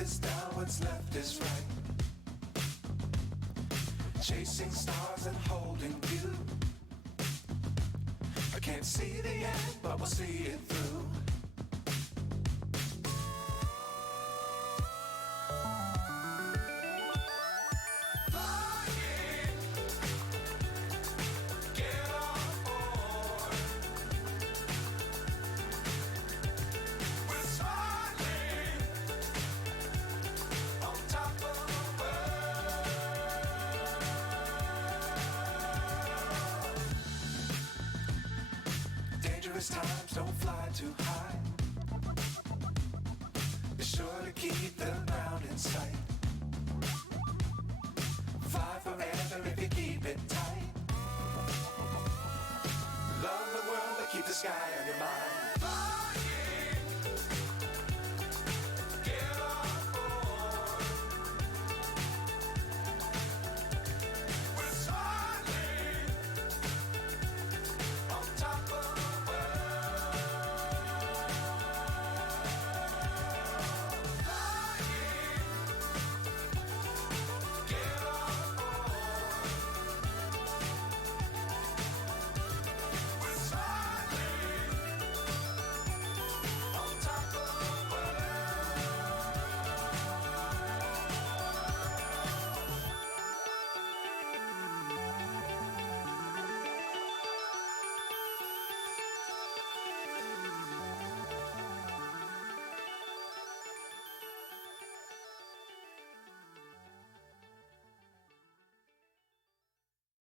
is down, what's left is right. Chasing stars and holding you. I can't see the end, but we'll see it through. Times don't fly too high. Be sure to keep the ground in sight. Fly forever if you keep it tight. Love the world, but keep the sky on your mind.